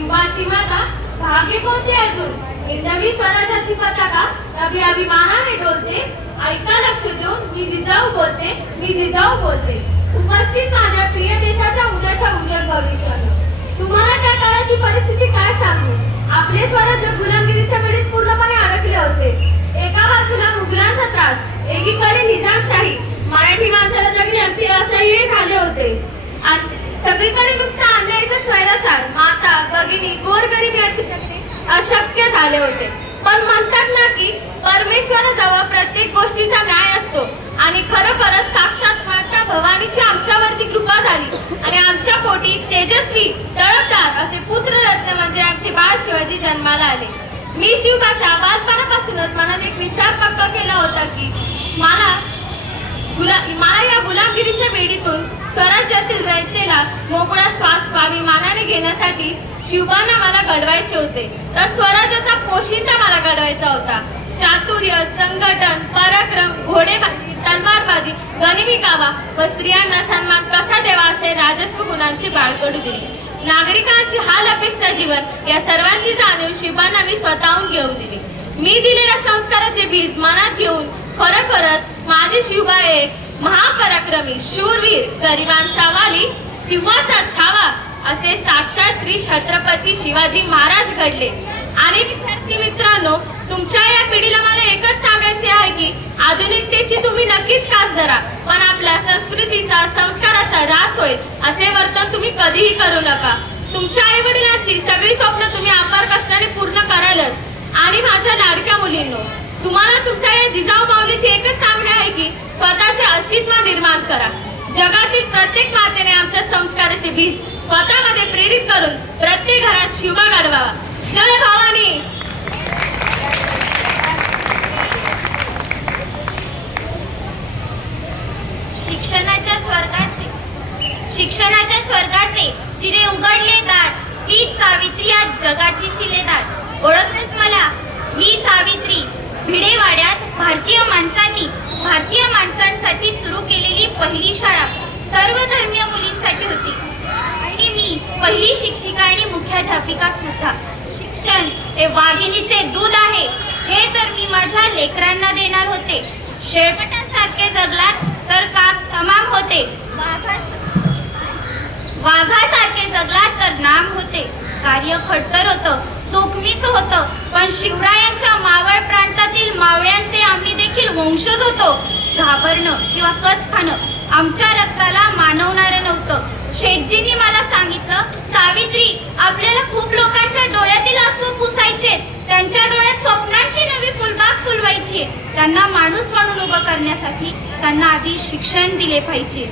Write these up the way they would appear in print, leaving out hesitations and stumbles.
शिवबाची माता भाग्य कोणते अजून नवी स्वराज्याची पताका कभी अभिमानाने डोलते. ऐका लक्ष देऊन मी जिजाऊ बोलते. उपस्थित माझ्या प्रिय देशाच्या उद्याच्या उज्ज्वल भविष्याला तुम्हाला त्या काळाची परिस्थिती काय सांगू. आपले स्वराज्य गुलामगिरीच्या वेळेत पूर्णपणे अडकले होते. एका बाजूला मुघलांचा त्रास, एकीकडे निजामशाही, मराठी माणसाला जगणे अगदी असह्य झाले होते. आणि सगळीकडे नुसता अन्यायाचा स्वैराचार, माता भगिनी गोरगरीब याची जगणे अशक्य झाले होते. पण म्हणतात ना की परमेश्वराजवळ प्रत्येक गोष्टीचा न्याय असतो आणि खरोखरच साक्षात माता भवानीची आमच्यावरती कृपा झाली आणि आमच्या पोटी तेजस्वी तळपदार असे पुत्ररत्न म्हणजे आमचे बाळ शिवाजी जन्माला आले. मी शिवबाच्या बालपणापासूनच मनात एक विचार पक्का केला होता की मला या गुलामगिरीच्या बेडीतून स्वराज्यातील रयतेला मोकळा श्वास स्वाभिमानाने घेण्यासाठी शिवबांना मला घडवायचे होते. तर स्वराज्याचा पोशिंदा मला घडवायचा होता. चातुर्य, संघटन, पराक्रम, घोडेबाजी, तलवारबाजी, गनिमी कावा व स्त्रियांना सन्मान कसा द्यावा असे राजस्व गुणांची बाळकडू दिली. नागरिकांची हाल अपेक्षा जीवन या सर्वांची जाणीव शिवबांना मी स्वतःहून घेऊन दिली. मी दिलेल्या संस्काराचे बीज मनात घेऊन खरोखरच माझे शिवबा एक महापराक्रमी, शूरवीर, गरिबांचा वाली, सिंहाचा छावा असे साक्षात श्री छत्रपती शिवाजी महाराज घडले. आणि विद्यार्थी मित्रांनो, तुमच्या या पिढीला मला एकच सांगायचे आहे की आधुनिकतेची तुम्ही नक्कीच कास धरा, पण आपल्या संस्कृतीचा, संस्काराचा ऱ्हास होईल असे वर्तन तुम्ही कधीही करू नका. तुमच्या आई वडिलांची सगळी स्वप्न तुम्ही अपार कष्टाने पूर्ण करालच. आणि माझ्या लाडक्या मुलींनो, तुम्हाला तुमच्या या जिजाऊ माऊलीचे एकच सांगणे आहे की स्वतःचे अस्तित्व निर्माण करा. जगातील प्रत्येक मातेने आमच्या संस्काराचे बीज स्वतःमध्ये प्रेरित करून प्रत्येक घरात शिवबा घडवावा. जय भवानी. शिक्षणाच्या स्वर्गाचे चिरे उघडले दार, तीच सावित्री आज जगाची शिलेदार. ओळखलंच मला, मी सावित्री. भिडेवाड्यात भारतीय माणसांसाठी सुरू केलेली पहिली शाळा सर्व धर्मीय मुलींसाठी होती आणि मी पहिली शिक्षिका आणि मुख्याध्यापिका सुद्धा. शिक्षण हे वाघिणीचे दूध आहे हे तर मी माझ्या लेकरांना देणार होते. शेळपटांसारखे जगलात तर काम तमाम होते, वाघासारखे जगलात तर नाम होते. कार्य खडतर होतं, जोखमीच होतं, पण शिवरायांच्या मावळ प्रांतातील मावळ्यांचे आम्ही देखील वंशज होतो. घाबरणं किंवा कच खाणं आमच्या रक्ताला मानवणारं नव्हतं. शेठजींनी मला सांगितलं, सावित्री, आपल्याला खूप लोकांच्या डोळ्यातील अश्रू पुसायचे, त्यांच्या डोळ्यात स्वप्नांची नवी फुलबाग फुलवायची. त्यांना माणूस म्हणून उभं करण्यासाठी त्यांना आधी शिक्षण दिले पाहिजे.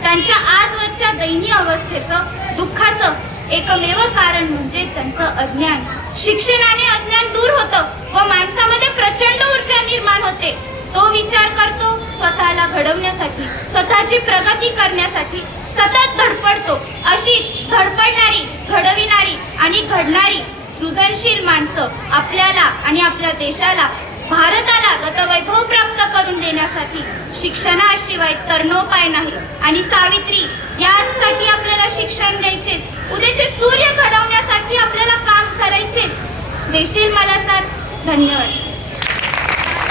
त्यांच्या आजवरच्या दयनीय अवस्थेचं, दुःखाचं एकमेव कारण म्हणजे त्यांचं अज्ञान. शिक्षणाने अज्ञान दूर होतं व माणसामध्ये प्रचंड ऊर्जा निर्माण होते. तो विचार करतो, स्वतःला घडवण्यासाठी, स्वतःची प्रगती करण्यासाठी सतत धडपडतो. अशी धडपडणारी, घडविणारी आणि घडणारी सृजनशील माणसं आपल्याला आणि आपल्या देशाला, भारताला गतवैभव प्राप्त करून देण्यासाठी शिक्षणाशिवाय तरणोपाय नाही. आणि सावित्री, यासाठी आपल्याला शिक्षण द्यायचे, उद्याचे सूर्य घडवण्यासाठी आपल्याला काम करायचे. देशील मला साथ. धन्यवाद.